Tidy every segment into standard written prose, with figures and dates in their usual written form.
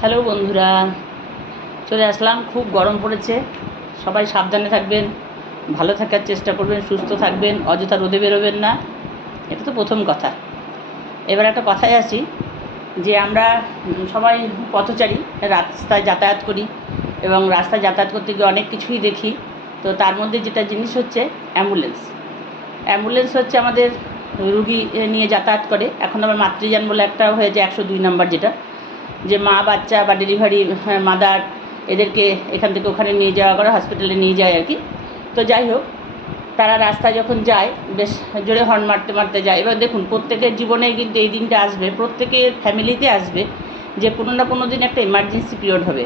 Hello বন্ধুরা, চলে আসলাম। খুব গরম পড়েছে, সবাই সাবধানে থাকবেন, ভালো থাকার চেষ্টা করবেন, সুস্থ থাকবেন, অযথা রোদে বেরোবেন না। এটা তো প্রথম কথা। এবার একটা কথায় আসি যে আমরা সবাই পথচারী, রাস্তায় যাতায়াত করি এবং রাস্তায় যাতায়াত করতে গিয়ে অনেক কিছুই দেখি। তো তার মধ্যে যেটা জিনিস হচ্ছে অ্যাম্বুলেন্স হচ্ছে আমাদের রুগী নিয়ে যাতায়াত করে। এখন আবার মাতৃযান বলে একটা হয়েছে 102 নম্বর, যেটা যে মা বাচ্চা বা ডেলিভারি মাদার এদেরকে এখান থেকে ওখানে নিয়ে যাওয়া করে, হসপিটালে নিয়ে যায় আর কি। তো যাই হোক, তারা রাস্তায় যখন যায় বেশ জোরে হর্ন মারতে মারতে যায়। এবার দেখুন, প্রত্যেকের জীবনে কিন্তু এই দিনটা আসবে, প্রত্যেকের ফ্যামিলিতে আসবে যে কোনো না কোনো দিন একটা এমার্জেন্সি পিরিয়ড হবে,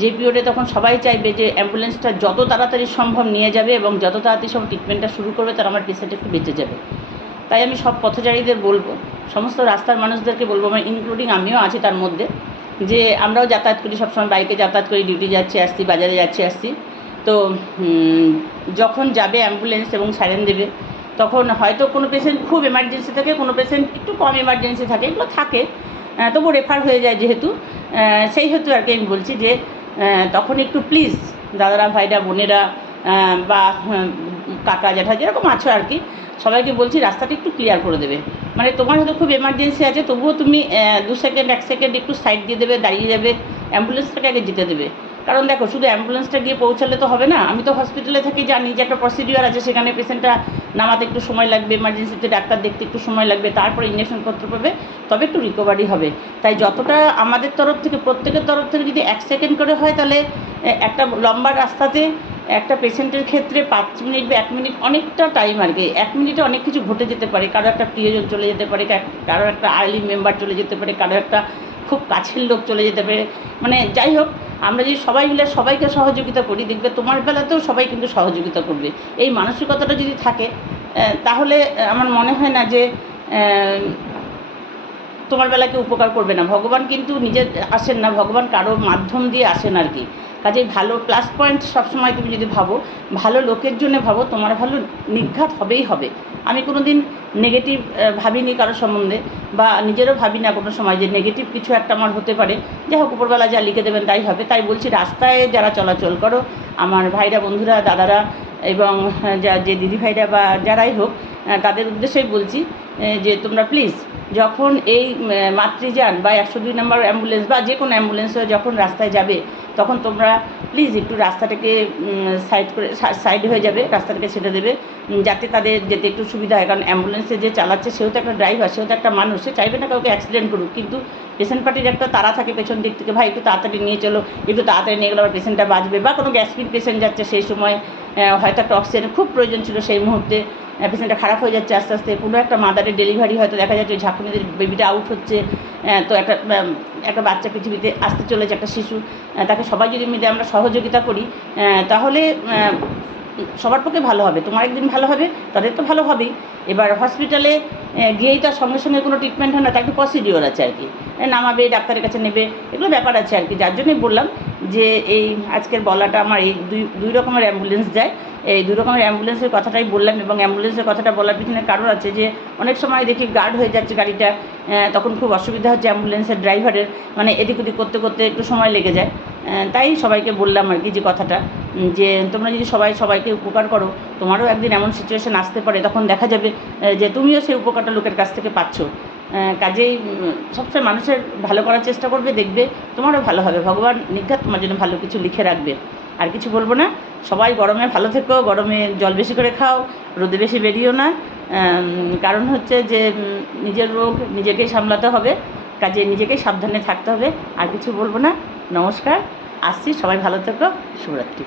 যে পিরিয়ডে তখন সবাই চাইবে যে অ্যাম্বুলেন্সটা যত তাড়াতাড়ি সম্ভব নিয়ে যাবে এবং যত তাড়াতাড়ি সব ট্রিটমেন্টটা শুরু করবে, তার আমার পেশেন্ট একটু বেঁচে যাবে। তাই আমি সব পথচারীদের বলবো, সমস্ত রাস্তার মানুষদেরকে বলবো, আমার ইনক্লুডিং আমিও আছি তার মধ্যে, যে আমরাও যাতায়াত করি, সবসময় বাইকে যাতায়াত করি, ডিউটি যাচ্ছি আসছি, বাজারে যাচ্ছি আসছি। তো যখন যাবে অ্যাম্বুলেন্স এবং সাইরেন দেবে, তখন হয়তো কোনো পেশেন্ট খুব এমার্জেন্সি থাকে, কোনো পেশেন্ট একটু কম এমার্জেন্সি থাকে, এগুলো থাকে, তবু রেফার হয়ে যায় যেহেতু, সেই হেতু আর কি আমি বলছি যে তখন একটু প্লিজ দাদারা, ভাইরা, বোনেরা বা কাকা জ্যাঠা যেরকম আছো আর কি, সবাইকে বলছি রাস্তাটা একটু ক্লিয়ার করে দেবে। মানে তোমার হয়তো খুব এমার্জেন্সি আছে, তবুও তুমি 2 সেকেন্ড 1 সেকেন্ড একটু সাইড দিয়ে দেবে, দাঁড়িয়ে যাবে, অ্যাম্বুলেন্সটাকে আগে যেতে দেবে। কারণ দেখো, শুধু অ্যাম্বুলেন্সটা গিয়ে পৌঁছালে তো হবে না। আমি তো হসপিটালে থাকি, জানি যে একটা প্রসিডিওর আছে, সেখানে পেশেন্টটা নামাতে একটু সময় লাগবে, এমার্জেন্সিতে ডাক্তার দেখতে একটু সময় লাগবে, তারপরে ইঞ্জেকশনপত্র পাবে, তবে একটু রিকভারি হবে। তাই যতটা আমাদের তরফ থেকে, প্রত্যেকের তরফ থেকে যদি 1 সেকেন্ড করে হয়, তাহলে একটা লম্বা রাস্তাতে একটা পেশেন্টের ক্ষেত্রে 5 মিনিট বা 1 মিনিট অনেকটা টাইম আর কি। 1 মিনিটে অনেক কিছু ঘটে যেতে পারে, কারো একটা প্রিয়জন চলে যেতে পারে, কারো একটা আর্লি মেম্বার চলে যেতে পারে, কারো একটা খুব কাছের লোক চলে যেতে পারে। মানে যাই হোক, আমরা যদি সবাই মিলে সবাইকে সহযোগিতা করি, দেখবে তোমার বেলাতেও সবাই কিন্তু সহযোগিতা করবে। এই মানসিকতাটা যদি থাকে, তাহলে আমার মনে হয় না যে তোমার বেলাকে উপকার করবে না। ভগবান কিন্তু নিজে আসেন না, ভগবান কারো মাধ্যম দিয়ে আসেন আর কি। কাজেই ভালো প্লাস পয়েন্ট সবসময় তুমি যদি ভাবো, ভালো লোকের জন্য ভাবো, তোমার ভালো নির্ঘাত হবেই হবে। আমি কোনো দিন নেগেটিভ ভাবিনি কারো সম্বন্ধে, বা নিজেরও ভাবি না কোনো সময় যে নেগেটিভ কিছু একটা আমার হতে পারে। যাই হোক, উপরবেলা যা লিখে দেবেন তাই হবে। তাই বলছি, রাস্তায় যারা চলাচল করো, আমার ভাইরা, বন্ধুরা, দাদারা এবং যে দিদি ভাইরা বা যারাই হোক, তাদের উদ্দেশ্যেই বলছি যে তোমরা প্লিজ যখন এই মাতৃযান বা 102 নম্বর অ্যাম্বুলেন্স বা যে কোনো অ্যাম্বুলেন্স যখন রাস্তায় যাবে, তখন তোমরা প্লিজ একটু রাস্তাটাকে সাইড হয়ে যাবে, রাস্তাটাকে ছেড়ে দেবে, যাতে তাদের যেতে একটু সুবিধা হয়। কারণ অ্যাম্বুলেন্সে যে চালাচ্ছে, সেও তো একটা ড্রাইভার, সেও তো একটা মানুষ, সে চাইবে না কাউকে অ্যাক্সিডেন্ট করুক। কিন্তু পেশেন্ট পার্টির একটা তাড়া থাকে পেছন দিক থেকে, ভাই একটু তাড়াতাড়ি নিয়ে চলো, একটু তাড়াতাড়ি নিয়ে গেলে আবার পেশেন্টটা বাঁচবে। বা কোনো গ্যাস্ট্রিক পেশেন্ট যাচ্ছে, সেই সময় হয়তো একটা অক্সিজেনের খুব প্রয়োজন ছিল, সেই মুহূর্তে পেশেন্টটা খারাপ হয়ে যাচ্ছে আস্তে আস্তে, কোনো একটা মাদারের ডেলিভারি হয়তো দেখা যাচ্ছে ঝাঁকুনিদের বেবিটা আউট হচ্ছে, তো একটা বাচ্চা পৃথিবীতে আসতে চলেছে, একটা শিশু, তাকে সবাই যদি মিলে আমরা সহযোগিতা করি, তাহলে সবার পক্ষে ভালো হবে। তোমার একদিন ভালো হবে, তাদের তো ভালো হবেই। এবার হসপিটালে গিয়েই তার সঙ্গে সঙ্গে কোনো ট্রিটমেন্ট হয় না, তার একটু প্রসিডিওর আছে আর কি, নামাবে, ডাক্তারের কাছে নেবে, এগুলো ব্যাপার আছে আর কি। যার জন্যই বললাম যে এই আজকের বলাটা আমার, এই দুই রকমের অ্যাম্বুলেন্স যায়, এই 2 রকমের অ্যাম্বুলেন্সের কথাটাই বললাম। এবং অ্যাম্বুলেন্সের কথাটা বলার পিছনে কারণ আছে যে অনেক সময় দেখি গার্ড হয়ে যাচ্ছে গাড়িটা, তখন খুব অসুবিধা হচ্ছে অ্যাম্বুলেন্সের ড্রাইভারের, মানে এদিক ওদিক করতে করতে একটু সময় লেগে যায়। তাই সবাইকে বললাম আর কি যে কথাটা, যে তোমরা যদি সবাইকে উপকার করো, তোমারও একদিন এমন সিচুয়েশান আসতে পারে, তখন দেখা যাবে যে তুমিও সেই উপকারটা লোকের কাছ থেকে পাচ্ছ। কাজেই সবসময় মানুষের ভালো করার চেষ্টা করবে, দেখবে তোমারও ভালো হবে, ভগবান নির্ঘাত তোমার জন্য ভালো কিছু লিখে রাখবে। আর কিছু বলবো না। সবাই গরমে ভালো থেকো, গরমে জল বেশি করে খাও, রোদে বেশি বেরিও না। কারণ হচ্ছে যে নিজের রোগ নিজেকেই সামলাতে হবে, কাজে নিজেকেই সাবধানে থাকতে হবে। আর কিছু বলবো না। নমস্কার, আসছি, সবাই ভালো থেকো, শুভরাত্রি।